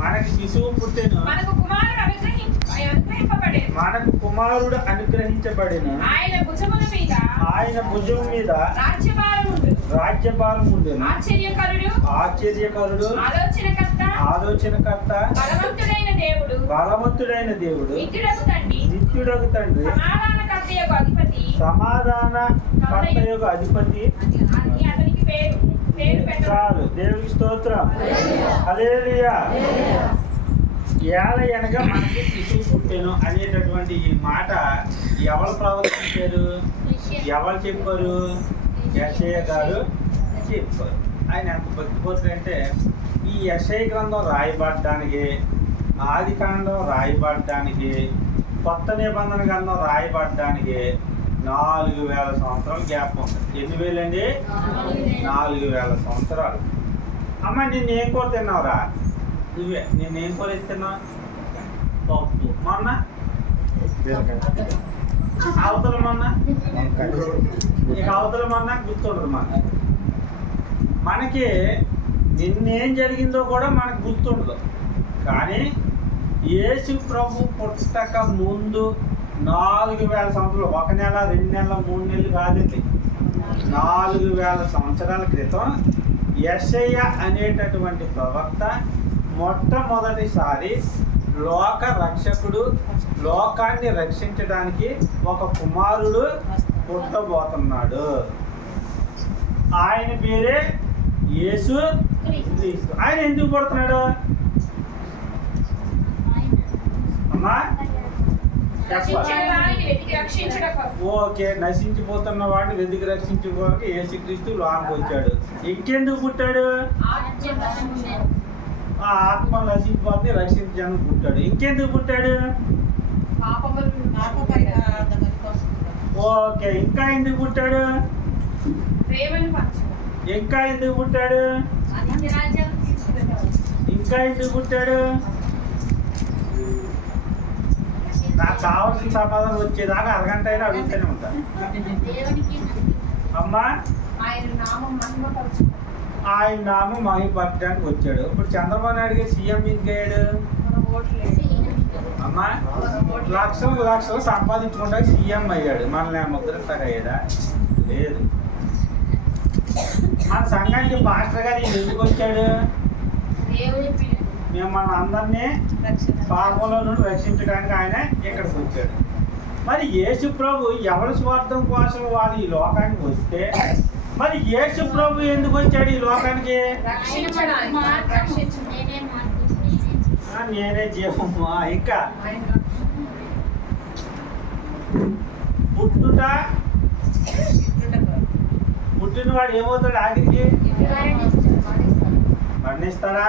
మనకి శిశువు పుట్టెను, మనకు కుమారుడు అనుగ్రహించబడెను, ఆయన భుజం మీద రాజ్యభారం ఉండెను. ఆశ్చర్యకరుడు, ఆలోచనకర్త, బలవంతుడైన దేవుడు, నిత్యుడగు తండ్రి, సమాధానకర్త యొక్క అధిపతి. చాలు, దేవునికి స్తోత్రం. హల్లెలూయా. ఏల అనగా మనకి శిశువు పుట్టెను అనేటటువంటి ఈ మాట ఎవరు ప్రవర్తించారు, ఎవరు చెప్పారు? యెషయా గారు చెప్పారు. ఆయన ఎంత భక్తిపోతారంటే ఈ యెషయా గ్రంథం రాయబడడానికి, ఆది కాండం రాయబడడానికి, కొత్త నిబంధన గ్రంథం రాయబడడానికి 4000 సంవత్సరాలు గ్యాప్ ఉంది. ఎన్ని వేలండి? 4000 సంవత్సరాలు. అమ్మ నిన్ను ఏం కూర తిన్నావురా? నువ్వే నేనేం కూర ఇస్తున్నావు? పప్పు. మొన్న అవతల మొన్న, ఇక అవతల మొన్న గుర్తుండదు. మనకి నిన్నేం జరిగిందో కూడా మనకు గుర్తుండదు. కానీ యేసు ప్రభు పుట్టక ముందు 4000 సంవత్సరాలు, 1 నెల 2 నెలలు 3 నెలలు కాదండి, 4000 సంవత్సరాల క్రితం యెషయా అనేటటువంటి ప్రవక్త మొట్టమొదటిసారి లోక రక్షకుడు, లోకాన్ని రక్షించడానికి ఒక కుమారుడు పుట్టబోతున్నాడు. ఆయన పేరే యేసు క్రీస్తు. ఆయన ఎందుకు పుడుతున్నాడు అమ్మా? ఓకే, నశించిపోతున్న వాడిని వెతికి రక్షించుకోవడానికి యేసుక్రీస్తు లోనికి వచ్చాడు. ఇంకెందుకు పుట్టాడు? ఆత్మ నశించిపోతే రక్షించడానికి పుట్టాడు. ఇంకెందుకు పుట్టాడు? ఓకే, ఇంకా ఎందుకు పుట్టాడు? ఇంకా ఎందుకు పుట్టాడు? ఇంకా ఎందుకు పుట్టాడు? నాకు కావాల్సిన సమాధానం వచ్చేదాకా అరగంట అయినా అడుగుతూనే ఉంటాను. అమ్మా, ఆయన నామం మహిమపరచడానికి వచ్చాడు. ఇప్పుడు చంద్రబాబు నాయుడు గారు సీఎం ఇంకేడు అమ్మా? లక్షలు సంపాదించుకుంటా సీఎం అయ్యాడు. మనల్ని ముద్రస్తాగా అయ్యాడా? లేదు. మన సంఘానికి పాస్టర్ గారు ఎందుకు వచ్చాడు? మిమ్మల్ని అందరినీ పాపంలో నుండి రక్షించడానికి ఆయన ఇక్కడికి వచ్చాడు. మరి యేసు ప్రభు ఎవరి స్వార్థం కోసం వారు ఈ లోకానికి వస్తే, మరి యేసు ప్రభు ఎందుకు వచ్చాడు ఈ లోకానికి? నేనే జీవమ్మా. ఇంకా పుట్టినవాడు ఏమవుతాడు? ఆఖరికి మరణిస్తాడా?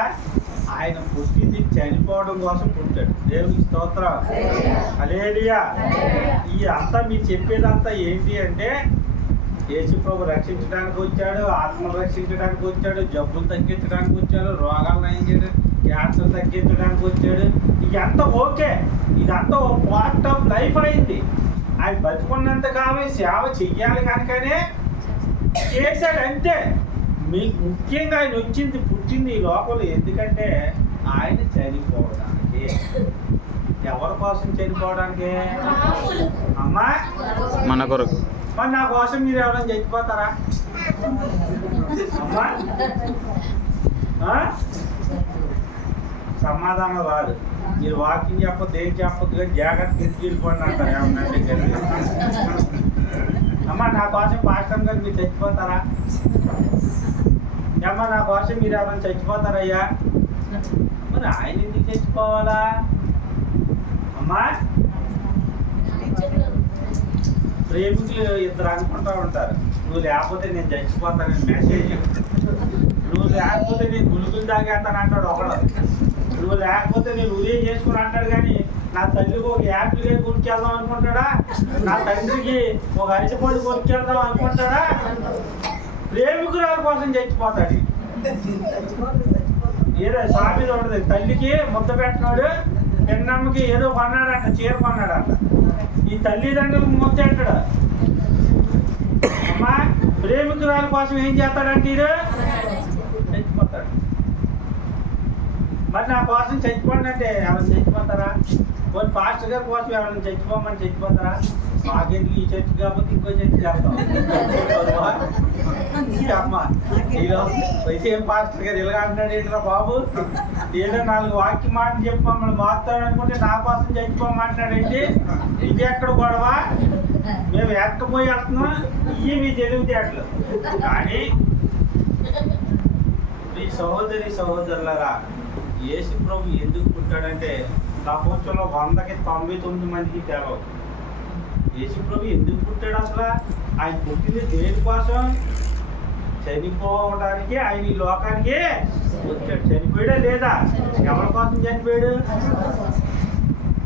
ఆయన పుట్టింది చనిపోవడం కోసం పుట్టాడు. దేవునికి స్తోత్రం. హల్లెలూయా. ఈ అంతా మీరు చెప్పేదంతా ఏంటి అంటే యేసు ప్రభు రక్షించడానికి వచ్చాడు, ఆత్మలు రక్షించడానికి వచ్చాడు, జబ్బులు తగ్గించడానికి వచ్చాడు, రోగాలు నయం చేయడం, క్యాన్సర్ తగ్గించడానికి వచ్చాడు. ఇదంతా ఓకే, ఇదంతా ఒక పార్ట్ ఆఫ్ లైఫ్ అయింది. ఆయన బతుకున్నంత కాలం సేవ చెయ్యాలి కనుకనే చేశాడు, అంతే. మీకు ముఖ్యంగా ఆయన పుట్టింది ఈ లోపల ఎందుకంటే ఆయన చనిపోవడానికి. ఎవరి కోసం చనిపోవడానికి అమ్మా? మన కొరకు. మరి నా కోసం మీరు ఎవరైనా చచ్చిపోతారా అమ్మా? సమాధానం రాదు. మీరు వాకింగ్ చెప్పొద్దు, ఏం చెప్పొద్దు, కానీ జాగ్రత్త తీసుకెళ్ళిపోండి అంటారు ఏమన్నా. అమ్మ, నా కోసం పాస్టర్ గారు మీరు చచ్చిపోతారా? అమ్మ, నా కోసం మీరు ఎవరైనా చచ్చిపోతారయ్యా? మరి ఆయన ఎందుకు చచ్చిపోవాలా అమ్మా? ప్రేమికులు ఇద్దరు అనుకుంటూ ఉంటారు, నువ్వు లేకపోతే నేను చచ్చిపోతానని మెసేజ్. నువ్వు లేకపోతే నేను గులుగులు తాగేస్తాను అంటాడు ఒకడు. నువ్వు లేకపోతే నేను ఉదయం చేసుకుని అంటాడు. కానీ నా తల్లికి ఒక యాపిల్గా కొనుక్కెళ్దాం అనుకుంటాడా? నా తండ్రికి ఒక అరటిపండు కొనుక్కెళ్దాం అనుకుంటాడా? ప్రేమికురాల కోసం చచ్చిపోతాడు. ఏదో సామెత ఉంటుంది, తల్లికి ముద్ద పెట్టినాడు, పెన్నమ్మకి ఏదో కొన్నాడంట, చీర కొన్నాడంట. ఈ తల్లిదండ్రులకు ముద్ద పెట్టాడు. అమ్మా, ప్రేమికురాల కోసం ఏం చేస్తాడంటే చచ్చిపోతాడు. మరి నా కోసం చచ్చిపోండి అంటే ఎవరైనా చచ్చిపోతారా? కొన్ని పాస్టర్ గారి కోసం ఎవరైనా చచ్చిపోమని చచ్చిపోతారా? మాకెందుకు ఈ చర్చి కాకపోతే ఇంకో చర్చి చేస్తాం అమ్మ. అయితే ఏం పాస్టర్ గారు ఇలా అంటున్నాడు ఏంటరా బాబు, ఏదో 4 వాక్య మాటలు చెప్పి మమ్మల్ని మారుతాడు అనుకుంటే నా కోసం చచ్చిపోమంటున్నాడండి. ఇది ఎక్కడ గొడవ? మేము ఎక్కపోయి వెళ్తున్నాం, ఇవి మీ తెలివితేటలు. కానీ ఈ సహోదరి సహోదరులారా, యేసు ప్రభు ఎందుకు పుట్టాడంటే ప్రపంచంలో 100కి 99 మందికి తెలవదు. యేసు ప్రభు ఎందుకు పుట్టాడు? అసలు ఆయన పుట్టింది దేని కోసం? చనిపోవడానికి. ఆయన ఈ లోకానికి వచ్చాడు. చనిపోయాడా లేదా? ఎవరి కోసం చనిపోయాడు?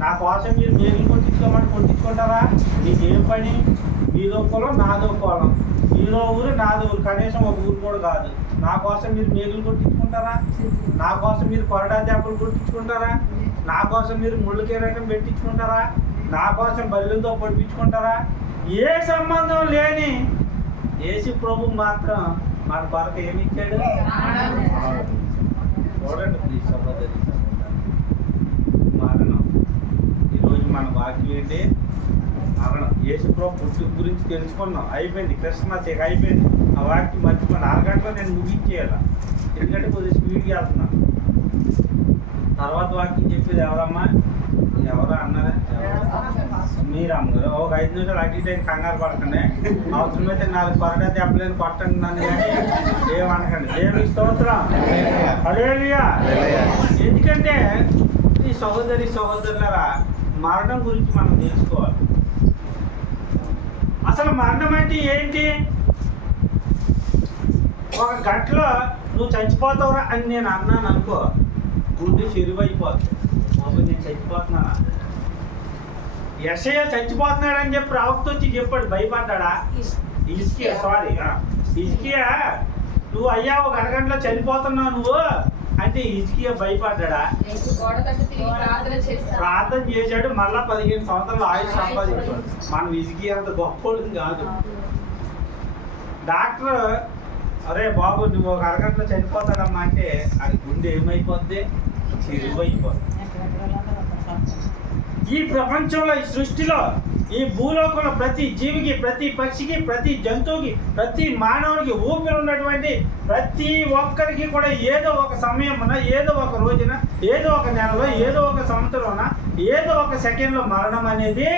నా కోసం మీరు మేలు కొట్టించుకోమని కొట్టించుకుంటారా? నీకేం పని? మీదో కులం నాదో కులం, మీదో ఊరు నాదో ఊరు, కనీసం ఒక ఊరు కూడా కాదు. నా కోసం మీరు మేలులు కొట్టించుకుంటారా? నా కోసం మీరు కొరడా దెబ్బలు కొట్టించుకుంటారా? నా కోసం మీరు ముళ్ళు కిరీటం పెట్టించుకుంటారా? నా కోసం బల్లెలతో పొడిపించుకుంటారా? ఏ సంబంధం లేని యేసు ప్రభు మాత్రం మన కొరకు ఏమి ఇచ్చాడు? చూడండి ప్లీజ్ సహోదరి మరణం. ఈరోజు మన వాక్యం ఏంటి? మరణం. యేసు ప్రభు పుట్టు గురించి తెలుసుకున్నాం, అయిపోయింది. క్రిస్మస్ ఇక అయిపోయింది. ఆ వాక్యం మర్చిపోయిన 6 గంటలో నేను ముగించేయాలి, ఎందుకంటే కొద్దిగా స్పీడ్గా వెళ్తున్నాను. తర్వాత వాక్యం చెప్పేది ఎవరమ్మా? ఎవరో అన్నారా? మీరు అమ్మగారు ఒక 5 నిమిషాలు అటు ఇటు కంగారు పడకండి. అవసరమైతే 4 కొరడా దెబ్బలేని కొట్టండి నన్ను, కానీ ఏమనకండి. దేవునికి స్తోత్రం, హల్లెలూయా. ఎందుకంటే ఈ సహోదరి సహోదరులారా, మరణం గురించి మనం తెలుసుకోవాలి. అసలు మరణం అంటే ఏంటి? ఒక గంటలో నువ్వు చచ్చిపోతావురా అని నేను అన్నాను అనుకో, గుండె చెరువైపోతుంది. బాబు నేను చచ్చిపోతున్నానా? యెషయా చచ్చిపోతున్నాడని చెప్పి ప్రవక్త వచ్చి చెప్పాడు, భయపడ్డా? హిజ్కియా హిజ్కియా నువ్వు అయ్యా ఒక అరగంటలో చనిపోతున్నావు నువ్వు అంటే హిజ్కియా భయపడ్డా? ప్రార్థన చేశాడు, మళ్ళా 15 సంవత్సరాలు ఆయుష్ సంపాదించాడు. మనం హిజ్కియా అంత గొప్పోడు కాదు. డాక్టర్ అరే బాబు నువ్వు ఒక అరగంటలో చనిపోతాడమ్మా అంటే అది గుండె ఏమైపోద్ది? చెరువైపోద్ది. ఈ ప్రపంచంలో, ఈ సృష్టిలో, ఈ భూలోకంలో ప్రతి జీవికి, ప్రతి పక్షికి, ప్రతి జంతువుకి, ప్రతి మానవునికి, ఊపిరి ఉన్నటువంటి ప్రతి ఒక్కరికి కూడా ఏదో ఒక సమయమున, ఏదో ఒక రోజున, ఏదో ఒక నెలలో, ఏదో ఒక సంవత్సరంలో, ఏదో ఒక సెకండ్లో మరణం అనేది.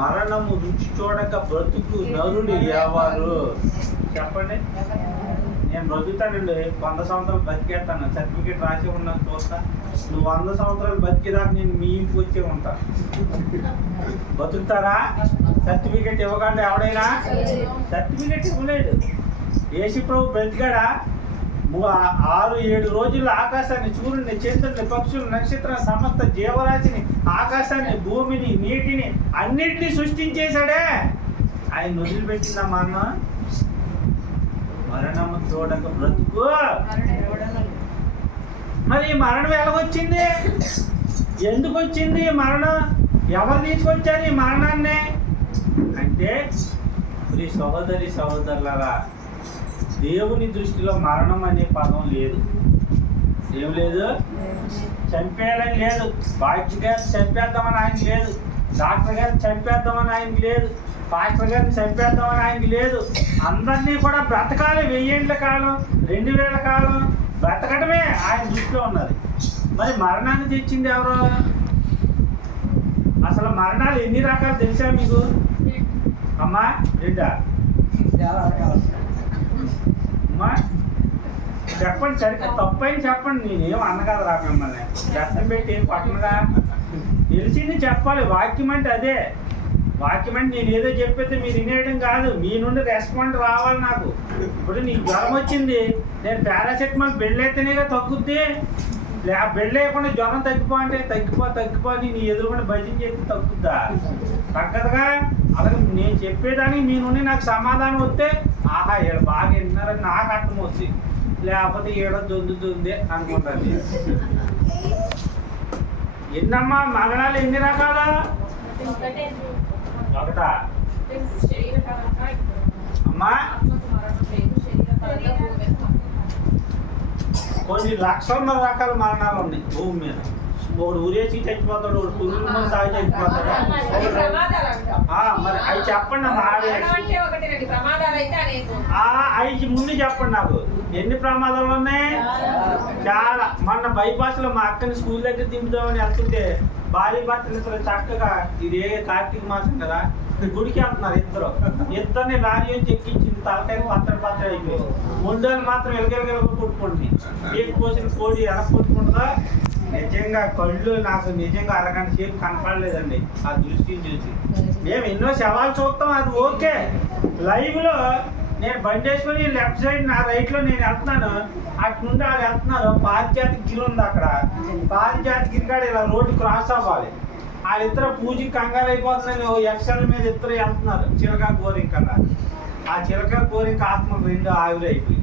మరణము రుచి చూడక బ్రతుకు నరుడు ఎవరు చెప్పండి? నేను బ్రతుకుతానండి, 100 సంవత్సరాలు బతికేస్తాను, సర్టిఫికేట్ రాసి ఉన్నాను చూస్తా. నువ్వు 100 సంవత్సరాలు బతికేదాకా నేను మీ ఇంటికి వచ్చే ఉంటా. బతుకుతారా? సర్టిఫికేట్ ఇవ్వకండి ఎవడైనా. సర్టిఫికేట్ ఇవ్వలేడు. యేసు ప్రభు బ్రతికాడా? 6-7 రోజుల్లో ఆకాశాన్ని, సూర్యుని, చంద్రుని, పక్షులు, నక్షత్రం, సమస్త జీవరాశిని, ఆకాశాన్ని, భూమిని, నీటిని అన్నిటినీ సృష్టించేశాడే. ఆయన వదిలిపెట్టిందా మరణం? మరణము చూడక బ్రతుకు. మరి ఈ మరణం ఎలాగొచ్చింది? ఎందుకు వచ్చింది మరణం? ఎవరు తీసుకొచ్చారు ఈ మరణాన్ని అంటే? ఈ సహోదరి సహోదరులారా, దేవుని దృష్టిలో మరణం అనే పదం లేదు. ఏం లేదు? చంపేయాలని లేదు. బాధ్య గారు చంపేద్దామని ఆయనకి లేదు. డాక్టర్ గారిని చంపేద్దామని ఆయనకి లేదు. పాస్టర్ గారిని చంపేద్దామని ఆయనకి లేదు. అందరినీ కూడా బ్రతకాలి. 1000 ఏళ్ల కాలం, 2000 కాలం బ్రతకడమే ఆయన దృష్టిలో ఉన్నది. మరి మరణాన్ని తెచ్చింది ఎవరు? అసలు మరణాలు ఎన్ని రకాలు తెలుసా మీకు? అమ్మా రెండా? అమ్మా చెప్పండి, సరిగ్గా తప్పని చెప్పండి. నేనేం అన్నగాదు రా మిమ్మల్ని దర్శనం పెట్టి ఏం పట్టనుగా. తెలిసింది చెప్పాలి. వాక్యం అంటే అదే. వాక్యం అంటే నేను ఏదో చెప్పేస్తే మీరు వినేయడం కాదు, మీ నుండి రెస్పాండ్ రావాలి నాకు. ఇప్పుడు నీకు జ్వరం వచ్చింది, నేను పారాసెటమాల్ బెళ్ళైతేనేగా తగ్గుద్ది. బెడ్ లేకుండా జ్వరం తగ్గిపో అంటే తగ్గిపో అని నీ ఎదురుకుండా భజన చేస్తే తగ్గుద్దా? తగ్గదుగా. అలాగే నేను చెప్పేదానికి మీ నుండి నాకు సమాధానం వస్తే ఆహా ఏడు బాగా విన్నారని నాకు అర్థం వస్తుంది, లేకపోతే ఏడో దొందుతుంది అనుకుంటుంది. ఎన్నమ్మా మరణాలు ఎన్ని రకాలు? ఒకటా అమ్మా? కొన్ని లక్షల రకాల మరణాలు ఉన్నాయి భూమి మీద. ఒకడు ఊరేసి చచ్చిపోతాడు, ఒకడు పురుగుల మందు తాగి చచ్చిపోతాడు. మరి అవి చెప్పండి అవి ముందు చెప్పండి నాకు ఎన్ని ప్రమాదాలు ఉన్నాయి. చాలా. మొన్న బైపాస్ లో మా అక్కని స్కూల్ దగ్గర దింపుదామని వెళ్తుంటే భార్య భర్తలు ఇద్దరు చక్కగా, ఇది కార్తీక మాసం కదా, గుడికి వెళ్తున్నారు ఇద్దరిని లారీ నుంచి ఎక్కించింది. తలకాయ పత్తడి అయిపోయింది. ముండలు మాత్రం ఎలగెలగెల కొట్టుకుంటుంది. కేక్ కోసిన కోడి ఎలా కొట్టుకుంటుందా. నిజంగా కళ్ళు నాకు నిజంగా అరగంట సేపు కనపడలేదండి ఆ దృష్టిని చూసి. మేము ఎన్నో శవాలు చూస్తాం, అది ఓకే. లైవ్ లో నేను బండి వేసుకొని లెఫ్ట్ సైడ్ నా రైట్ లో నేను వెళ్తున్నాను, అటు నుండి వాళ్ళు వెళ్తున్నారు. పారిజాతికి గిరి ఉంది అక్కడ, పారిజాతికి గిరికాడ ఇలా రోడ్డు క్రాస్ అవ్వాలి. వాళ్ళిద్దరు పూజకి కంగారు అయిపోతున్నాను. ఎక్సెల్ మీద ఇద్దరు వెళ్తున్నారు చిలక గోరింక కన్నా. ఆ చిలక గోరింక ఆత్మకు రెండు ఆవిరి అయిపోయి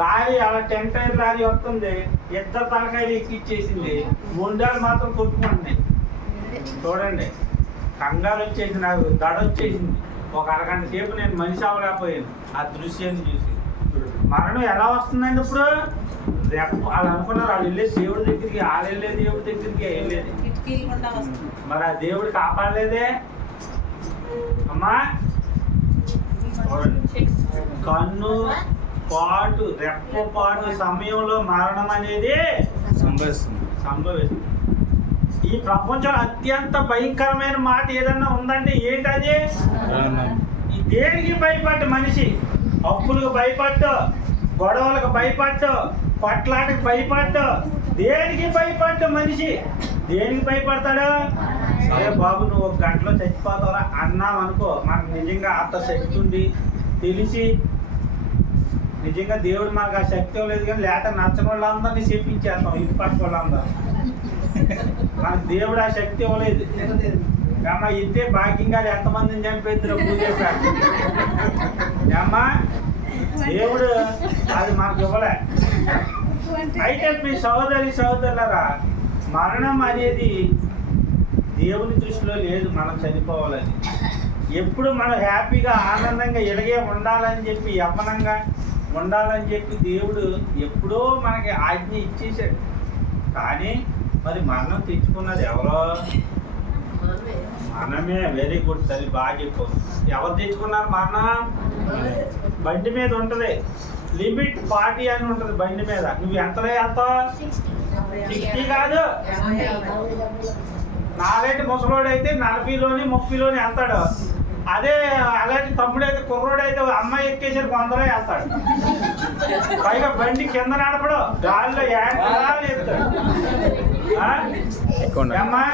లారీ అలా 10 టైర్ లారీ వస్తుంది, ఇద్దరు తలకాయలు ఎక్కిచ్చేసింది. ముండాలు మాత్రం కొట్టుకుంటున్నాయి. చూడండి, కంగారు వచ్చేసి నాకు దడ వచ్చేసింది. ఒక అరగంట సేపు నేను మనిషి అవ్వలేకపోయాను ఆ దృశ్యాన్ని చూసి. మరణం ఎలా వస్తుందండి ఇప్పుడు? వాళ్ళు అనుకున్నారు వాళ్ళు వెళ్ళే దేవుడి దగ్గరికి, వాళ్ళు వెళ్ళే దేవుడి దగ్గరికి వెళ్ళేది. మరి ఆ దేవుడు కాపాడలేదే అమ్మా. చూడండి, కన్ను పాటు రెప్ప పాటు సమయంలో మరణం అనేది సంభవిస్తుంది. ఈ ప్రపంచంలో అత్యంత భయంకరమైన మాట ఏదన్నా ఉందంటే ఏంటది? ఈ దేనికి భయపడ్డ మనిషి? అప్పులకు భయపడ్డు, గొడవలకు భయపడ్డు, కొట్లాటకు భయపడ్డు, దేనికి భయపడ్డ మనిషి? దేనికి భయపడతాడు? సరే బాబు నువ్వు 1 గంటలో చచ్చిపోతావరా అన్నాం అనుకో, మనకు నిజంగా అంత శక్తి ఉంది తెలిసి, నిజంగా దేవుడు మనకు ఆ శక్తి లేదు. కానీ లేక నచ్చని వాళ్ళందరినీ చెప్పించేస్తాం, ఇటు పక్క వాళ్ళందరూ. మనకు దేవుడు ఆ శక్తి ఇవ్వలేదు. అమ్మా ఇస్తే భాగ్యం గారు ఎంతమందిని చంపేద్దరు పూజ అమ్మా. దేవుడు అది మనకు ఇవ్వలే. అయితే మీ సోదరులరా, మరణం అనేది దేవుని దృష్టిలో లేదు. మనం చనిపోవాలని, ఎప్పుడు మనం హ్యాపీగా ఆనందంగా ఇలాగే ఉండాలని చెప్పి, యవ్వనంగా ఉండాలని చెప్పి దేవుడు ఎప్పుడో మనకి ఆజ్ఞ ఇచ్చేసాడు. కానీ మరి మరణం తెచ్చుకున్నది ఎవరో? మనమే. వెరీ గుడ్ తల్లి, బాగా చెప్పు. ఎవరు తెచ్చుకున్నారు మరణం? బండి మీద ఉంటుంది లిమిట్ 40 అని ఉంటుంది బండి మీద. నువ్వు ఎంతలో వెళ్తావు? 60 కాదు. నాలాంటి ముసలోడు అయితే 40లోని 30లోని వెళ్తాడు. అదే అలాంటి తమ్ముడైతే కుర్రోడైతే అమ్మాయి ఎక్కేసరికి 100లో వెళ్తాడు. పైగా బండి కింద నడపడు, గాలిలో ఎత్తాడు. అమ్మా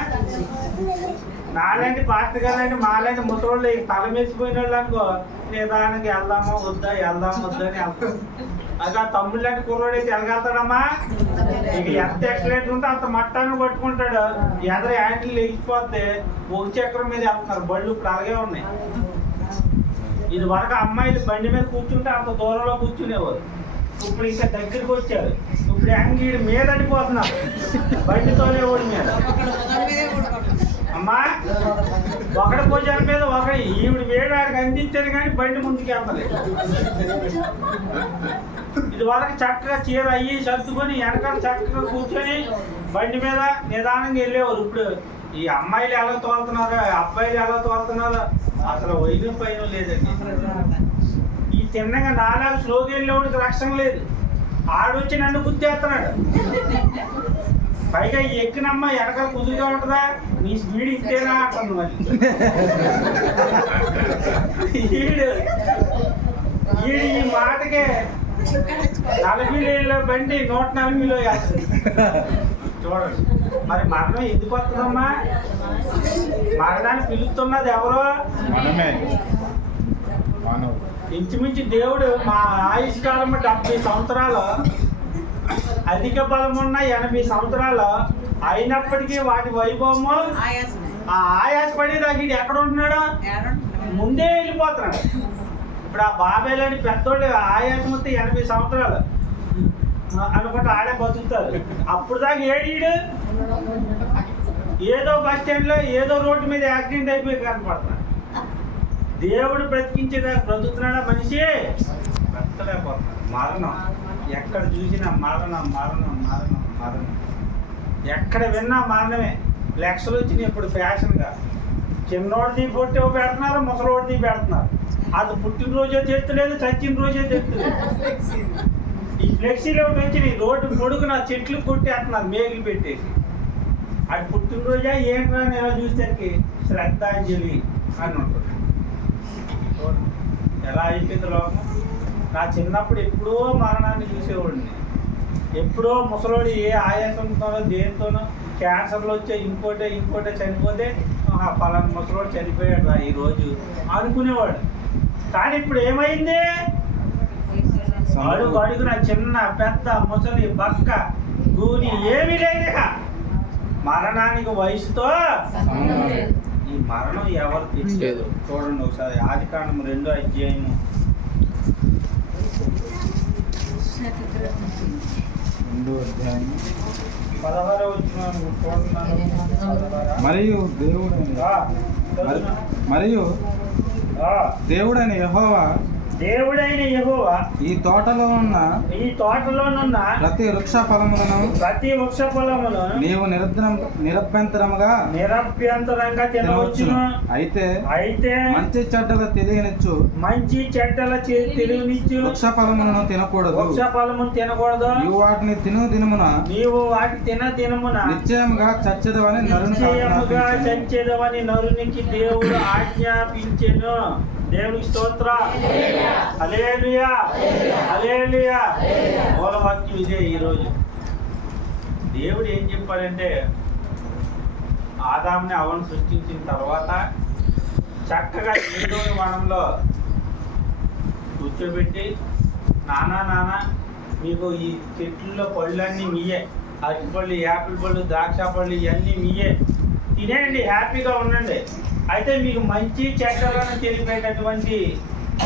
నాలాంటి పాస్టర్ గారు మాలాంటి ముసలోళ్ళు తల మెచ్చిపోయిన వాళ్ళు అనుకో, నిదానికి వెళ్దామా వద్దా అని వెళ్తాం. అది ఆ తమ్ముడు లాంటి కుర్రోడైతే ఎలాగెళ్తాడమ్మా? ఇక ఎంత ఎక్సలెంట్ ఉంటే అంత మట్టాన్ని పట్టుకుంటాడు. ఎదర యాంటీలు లేచిపోతే 1 చక్రం మీద వెళ్తున్నారు బళ్ళు. ఇప్పుడు అలాగే ఉన్నాయి. ఇది వరకు అమ్మాయిలు బండి మీద కూర్చుంటే అంత దూరంలో కూర్చునేవారు. ఇప్పుడు ఇంకా దగ్గరికి వచ్చారు. ఇప్పుడు యాంగీడి మీద అడిపోతున్నారు బండితోనే ఓడి మీద. అమ్మా ఒకటి భుజాల మీద ఒకటి ఈవిడ వేయడానికి అందించారు కానీ బండి ముందుకు వెళ్తలేదు. ఇది వరకు చక్కగా చీర అయ్యి సర్దుకొని వెనకాల చక్కగా కూర్చొని బండి మీద నిదానంగా వెళ్ళేవారు. ఇప్పుడు ఈ అమ్మాయిలు ఎలా తోలుతున్నారు, అబ్బాయిలు ఎలా తోలుతున్నారు, అసలు వైద్యం పైన లేదండి. ఈ తిన్నగా నాలుగు స్లోగా వెళ్ళేవాడికి రక్షణ లేదు. ఆడొచ్చి నన్ను గుర్తేస్తున్నాడు. పైగా ఈ ఎక్కినమ్మ వెనకాల కుదురుగా ఉంటుందా, నీ స్పీడ్ ఇంతేనా అంటుంది. మరి ఈడు ఈ మాటకే 40 బండి 140లో వేస్తుంది. చూడండి మరి మరణం ఎందుకు వస్తుందమ్మా? మరణాన్ని పిలుస్తున్నది ఎవరో? ఇంచుమించు దేవుడు మా ఆయుష్ కాలం 70 సంవత్సరాలు, అధిక బలం ఉన్న 80 సంవత్సరాలు అయినప్పటికీ వాటి వైభవము ఆయాసపడి వీడు ఎక్కడ ఉంటున్నాడు? ముందే వెళ్ళిపోతున్నాడు. ఇప్పుడు ఆ బాబాయ్ లాంటి పెద్దోళ్ళు ఆయాసం వస్తే 80 సంవత్సరాలు అనుకుంటే ఆడే బతుకుతారు. అప్పుడు దాకా ఏడీడు ఏదో బస్ స్టాండ్లో ఏదో రోడ్డు మీద యాక్సిడెంట్ అయిపోయి కనపడుతున్నాడు. దేవుడు బ్రతికించేదాకా బ్రతుకుతున్నాడా మనిషి? బ్రతకలేకపోతున్నాడు. మరణం ఎక్కడ చూసినా మరణం మరణం మరణం మరణం. ఎక్కడ విన్నా మరణమే. లక్షలు వచ్చినాయి ఇప్పుడు ఫ్యాషన్గా. చిన్నోడిది పొట్టి పెడుతున్నారు, ముసలోడిది పెడుతున్నారు. అది పుట్టినరోజే తెత్తలేదు, చచ్చిన రోజే తెత్తలేదు. ఈ ఫ్లెక్సీలో వచ్చినాయి. రోడ్డు పొడుగున చెట్లు కొట్టేస్తున్నారు మేకులు పెట్టేసి. అది పుట్టినరోజా ఏంట్రా నేను చూసేసరికి శ్రద్ధాంజలి అని ఉంటుంది. ఎలా అయిపోయింది లోకం. నా చిన్నప్పుడు ఎప్పుడో మరణాన్ని చూసేవాడిని. ఎప్పుడో ముసలోడు ఏ ఆయాసంతోనో దేనితోనో క్యాన్సర్లు వచ్చే ఇంకోటే చనిపోతే పలానా ముసలోడు చనిపోయాడు రా ఈరోజు అనుకునేవాడు. కానీ ఇప్పుడు ఏమైంది? అడుగు అడుగున చిన్న పెద్ద ముసలి బక్క గూని ఏమీ లేదు. మరణానికి వయసుతో ఈ మరణం ఎవరు తెచ్చేది? చూడండి ఒకసారి ఆదికాండం 2వ అధ్యాయము 16వ వచనం చూడండి. మరియు దేవుడైన యెహోవా ఈ తోటలోనున్న ప్రతి వృక్ష ఫలములను నీవు నిరభ్యంతరముగా తినవచ్చును. అయితే మంచి చెడ్డల తెలియనిచ్చు వృక్ష ఫలములను తినకూడదు. నీవు వాటిని తిను దినమున నిశ్చయముగా చచ్చెదవని నరునికి దేవుడు ఆజ్ఞాపించెను. దేవునికి స్తోత్రం. హల్లెలూయా హల్లెలూయా. మూలవాక్యం ఇదే. ఈరోజు దేవుడు ఏం చెప్పాడంటే, ఆదాముని అవ్వను సృష్టించిన తర్వాత చక్కగా ఏదోని వనంలో కూర్చోబెట్టి, నానా మీకు ఈ చెట్లలో పళ్ళన్నీ మీయే, అరటిపళ్ళు, యాపిల్ పళ్ళు, ద్రాక్ష పళ్ళు ఇవన్నీ మీయే, తినేయండి, హ్యాపీగా ఉండండి. అయితే మీకు మంచి చెడ్డలను తెలిపేటటువంటి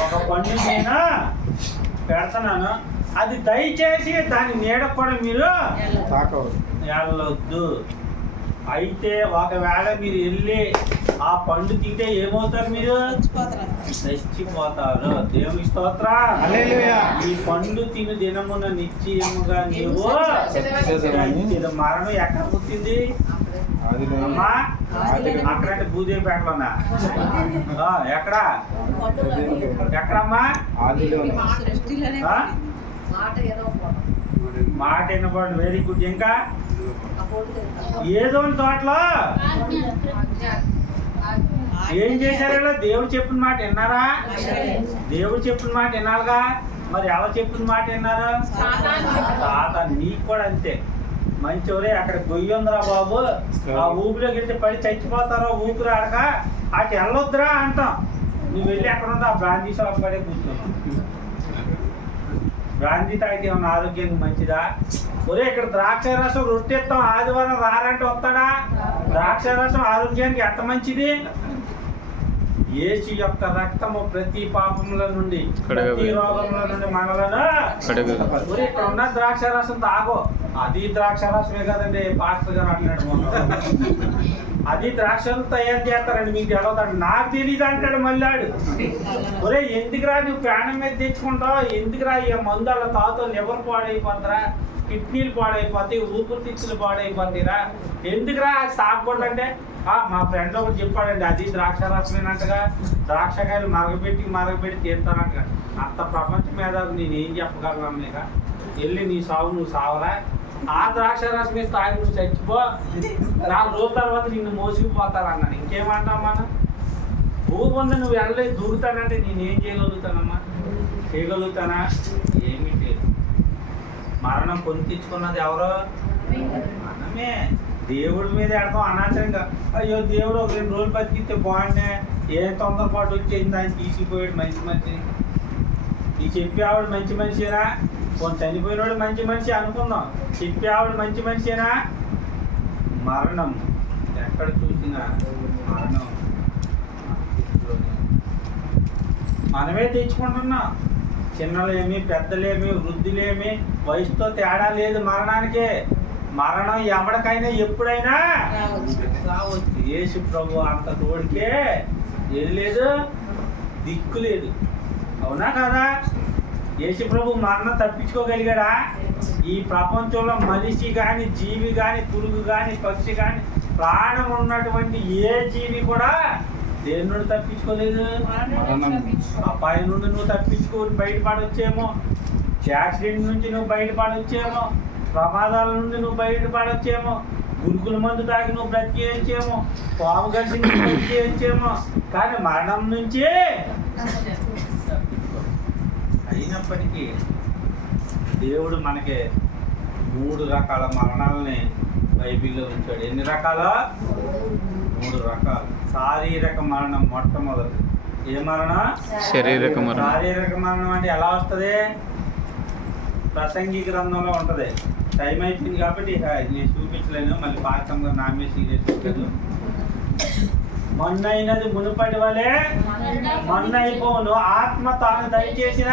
ఒక పండు నేను పెడతాను. అది దయచేసి దాని నీడ కూడా మీరు వెళ్ళొద్దు. అయితే ఒకవేళ మీరు వెళ్ళి ఆ పండు తింటే ఏమవుతారు? మీరు చచ్చిపోతారు. దేవుని స్తోత్రం. ఈ పండు తిని దినమున నిశ్చయముగా నీవు మరణం ఎక్కడ పుట్టింది అమ్మా? అక్కడంటే భూదేవిపేటలోనా? ఎక్కడమ్మా? మాట వినపడండి. Very good. ఇంకా ఏదో తోటలో ఏం చేశారో దేవుడు చెప్పిన మాట విన్నారా? దేవుడు చెప్పిన మాట వినాలిగా. మరి ఎవరు చెప్పిన మాట విన్నారు? సాతాను. నీకు కూడా అంతే. మంచివరే అక్కడ గొయ్యి ఉందిరా బాబు, ఆ ఊపిలోకి వెళ్తే పడి చచ్చిపోతారో ఊపిరి ఆడక అటు వెళ్ళొద్దురా అంటాం. నువ్వు వెళ్ళి ఎక్కడ ఉందో ఆ బ్రాందీ షాప్ పడే కూర్చున్నావు. బ్రాందీ తాగితే ఏమన్నా ఆరోగ్యానికి మంచిదా? ఒరే ఇక్కడ ద్రాక్ష రసం రొట్టెత్తాం, ఆదివారం రారంటే వస్తాడా? ద్రాక్ష రసం ఆరోగ్యానికి ఎంత మంచిది. యేసు యొక్క రక్తము ప్రతి పాపముల నుండి, ప్రతి రోగముల నుండి మనలను. ఇక్కడ ఉన్న ద్రాక్ష రసం తాగో. అది ద్రాక్ష రసమే కదండి, పాస్టర్ గారు అంటాడు. అది ద్రాక్షలు తయారు చేస్తారండి, మీకు తెలవదండి. నాకు తెలియదు అంటాడు మళ్ళాడు. ఒరే ఎందుకురా నువ్వు ప్రాణం మీద తెచ్చుకుంటావు? ఎందుకురా ఈ మందు అలా తాతో లివర్ పాడైపోతారా, కిడ్నీలు పాడైపోతాయి, ఊపిరితిత్తులు పాడైపోతాయిరా, ఎందుకురా అది తాగకూడదంటే మా ఫ్రెండ్ ఒకటి చెప్పాడండి, అది ద్రాక్ష రసమేనంటగా, ద్రాక్షకాయలు మరగబెట్టి తీస్తానంట. అంత ప్రపంచం మీద నేనేం చెప్పగలను? లేక వెళ్ళి నీ సాగు నువ్వు సావరా, ఆ ద్రాక్ష రసం మీద తాగి నువ్వు చచ్చిపో, 4 రోజుల తర్వాత నిన్ను మోసుకుపోతారు అన్నాను. ఇంకేమంటాం మనం? ఊపుంది నువ్వు వెళ్ళలేదు దూకుతానంటే నేనేం చేయగలుగుతానా? ఏమీ లేదు. మరణం కొని తెచ్చుకున్నది ఎవరో? మనమే. దేవుడి మీద ఎడతాం అనాచరంగా. అయ్యో దేవుడు ఒక 2 రోజులు బతికితే బాగుండే, ఏ తొందరపాటు వచ్చేసింది, ఆయన తీసుకుపోయాడు మంచి మనిషిని. ఈ చెప్పే ఆవిడ మంచి మనిషేనా? కొంచెం చనిపోయినోడు మంచి మనిషి అనుకుందాం. చెప్పే ఆవిడ మంచి మనిషేనా? మరణం ఎక్కడ చూసినా మరణం మనమే తెచ్చుకుంటున్నాం. చిన్నలేమి, పెద్దలేమి, వృద్ధులేమి, వయసుతో తేడా లేదు మరణానికి. మరణం ఎవరికైనా ఎప్పుడైనా రావచ్చు. యేసు ప్రభు అంత తోడికే ఏం లేదు, దిక్కు లేదు. అవునా కదా? యేసు ప్రభు మరణం తప్పించుకోగలిగాడా? ఈ ప్రపంచంలో మనిషి కానీ, జీవి కానీ, పురుగు కానీ, పక్షి కానీ, ప్రాణం ఉన్నటువంటి ఏ జీవి కూడా దేని నుండి తప్పించుకోలేదు. అపాయం నుండి నువ్వు తప్పించుకొని బయటపడొచ్చేమో, యాక్సిడెంట్ నుంచి నువ్వు బయటపడొచ్చేమో, ప్రమాదాల నుండి నువ్వు బయటపడొచ్చేమో, గురుకుల మందు తాగి నువ్వు బ్రతికేయచ్చేమో, పాము కలిసి నువ్వు బ్రతికేయచ్చేమో, కానీ మరణం నుంచి అయినప్పటికీ దేవుడు మనకి 3 రకాల మరణాలని బైబిల్లో ఉంచాడు. ఎన్ని రకాల? 3 రకాలు. శారీరక మరణం మొట్టమొదటి. ఏ మరణం? శారీరక మరణం. శారీరక మరణం అంటే ఎలా వస్తుంది? ప్రసంగి గ్రంథంలో ఉంటుంది. టైం అయిపోయింది కాబట్టి నేను చూపించలేను, మళ్ళీ పాఠంగా నా మీద సీరియస్ లేదు. మొన్నైనది మునుపటి వలె మొన్న అయిపోను, ఆత్మ తాను దయచేసిన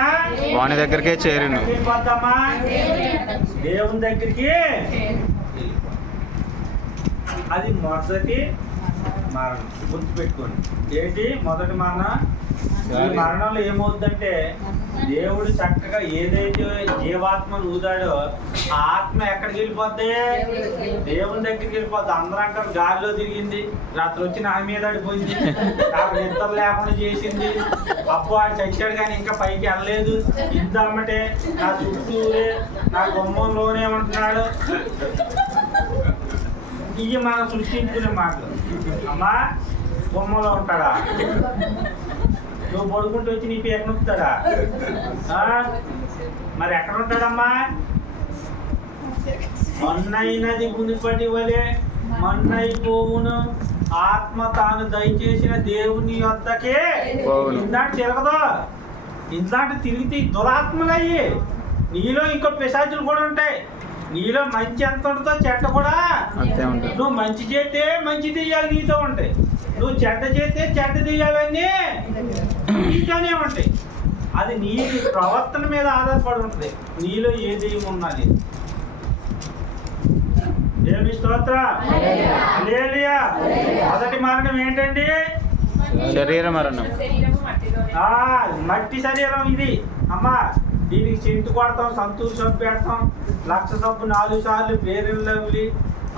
వాని దగ్గరికే చేరును. వెళ్ళిపోతామా? దేవుని దగ్గరికి. అది మొదటి మరణం. గుర్తుపెట్టుకోండి. ఏంటి మొదటి మరణం? ఈ మరణంలో ఏమవుతుందంటే దేవుడు చక్కగా ఏదైతే జీవాత్మను ఊదాడో ఆ ఆత్మ ఎక్కడికి వెళ్ళిపోద్ది? దేవుని దగ్గరికి వెళ్ళిపోద్ది. అందరూ అంటారు గాలిలో తిరిగింది, రాత్రి వచ్చి నా మీద ఆడిపోయింది, నాకు నిద్ర లేకుండా చేసింది, అబ్బో ఆడు చచ్చాడు కానీ ఇంకా పైకి వెళ్ళలేదు, ఇద్దమ్మటే నా చుట్టూరే నా గుమ్మంలోనే ఉంటున్నాడు. ఇవి మనం సృష్టించుకునే మాటలు. అమ్మా బొమ్మలో ఉంటాడా? నువ్వు పడుకుంటూ వచ్చి నీ పేరు నొక్కుతాడా? మరి ఎక్కడ ఉంటాడమ్మా? మొన్నైనది మునుపటి వలె మొన్నైపోవును, ఆత్మ తాను దయచేసిన దేవుని వద్దకే. ఇందాక తిరగదు, ఇందాక తిరిగితే దురాత్మలయ్యి నీలో ఇంకో పిశాచులు కూడా ఉంటాయి. నీలో మంచి ఎంత ఉంటుందో చెడ్డ కూడా నువ్వు మంచి చేస్తే మంచి దెయ్యాలు నీతో ఉంటాయి, నువ్వు చెడ్డ చేస్తే చెడ్డ దెయ్యాలన్నీ నీతోనే ఉంటాయి. అది నీ ప్రవర్తన మీద ఆధారపడి ఉంటుంది, నీలో ఏ దెయ్యం ఉన్నది. దేవుని స్తోత్రం. హల్లెలూయా. మొదటి మరణం ఏంటండి? శరీర మరణం. మట్టి శరీరం ఇది. అమ్మా దీనికి చెంటు కొడతాం, సంతూరు సబ్బు పెడతాం, 1,00,000 సబ్బు 4 సార్లు పేరులవి,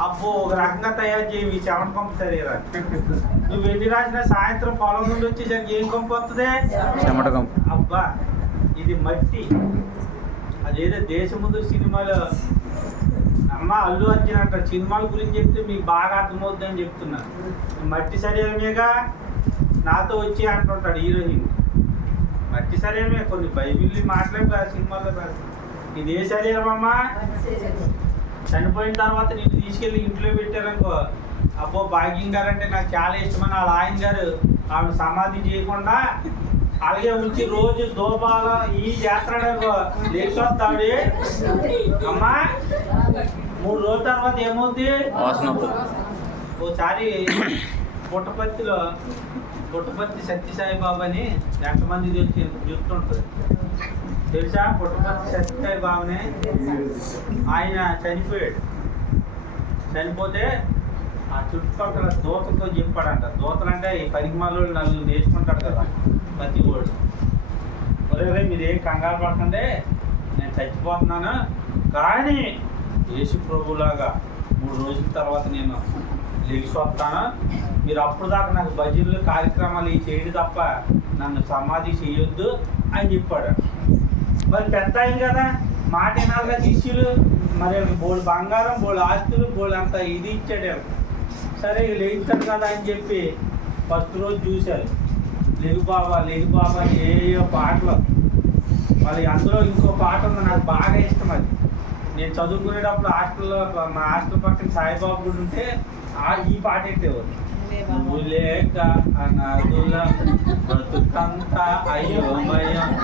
అబ్బో ఒక రకంగా తయారు చేయి ఈ చెమట పంపు శరీరాన్ని. నువ్వు ఎన్ని రాసినా సాయంత్రం పొలం నుండి వచ్చేసరికి ఏం కంపు వస్తుంది? చెమట కంపు. అబ్బా ఇది మట్టి. అదేదో దేశముందు సినిమాలో అమ్మ అల్లు అర్జున్ అంటారు, సినిమాల గురించి చెప్తే మీకు బాగా అర్థమవుతుందని చెప్తున్నా. మట్టి శరీరమేగా నాతో వచ్చి అంటుంటాడు హీరోయిన్. మట్టి శరీరమే, కొన్ని బైబిల్ మాట్లాడి సినిమాలో కాదు. ఇది ఏ శరీరం అమ్మా? చనిపోయిన తర్వాత నేను తీసుకెళ్ళి ఇంట్లో పెట్టారనుకో, అబ్బో భాగ్యం గారు అంటే నాకు చాలా ఇష్టమని వాళ్ళ ఆయన గారు ఆవిడ సమాధి చేయకుండా అలాగే ఉంచి రోజు దోపాల ఈ చేస్తాడనుకో, లేచి వస్తాడు అమ్మా. 3 రోజుల తర్వాత ఏమవుద్ది? ఓసారి పుట్టపర్తి సత్యసాయి బాబా అని ఎంతమంది తెలిసి చెప్తుంటుంది తెలుసా? పుట్టపర్తి సత్యసాయి బాబానే ఆయన చనిపోయాడు. చనిపోతే ఆ చుట్టుపక్కల దూతలతో చెప్పాడంట. దూతలు అంటే ఈ పరిమాణాలు 4 నేర్చుకుంటాడు కదా ప్రతి ఓడు. ఒరే మీరేం కంగారు పడకండి, నేను చచ్చిపోతున్నాను, కానీ యేసు ప్రభులాగా 3 రోజుల తర్వాత నేను లెగిసి వస్తాను, మీరు అప్పుడు దాకా నాకు భజనలు కార్యక్రమాలు ఇవి చేయడు తప్ప నన్ను సమాధి చేయొద్దు అని చెప్పాడు. మరి పెద్ద అయింది కదా, మాట వినాలిగా శిష్యులు. మరి బోళ్ళు బంగారం, బోళ్ళు ఆస్తులు, బోళ్ళు అంత ఇది ఇచ్చాడు. సరే లేగుతాడు కదా అని చెప్పి ఫస్ట్ రోజు చూశారు. లెగు బాబా అని ఏయో పాటలు. మళ్ళీ అందులో ఇంకో పాట ఉంది నాకు బాగా ఇష్టం. అది నేను చదువుకునేటప్పుడు హాస్టల్లో, మా హాస్టల్ పక్కన సాయిబాబు గుడి ఉంటే ఈ పాట ఎట్టేవారు. నువ్వు లేక అనాథుల బ్రతుకంతా అయోమయం.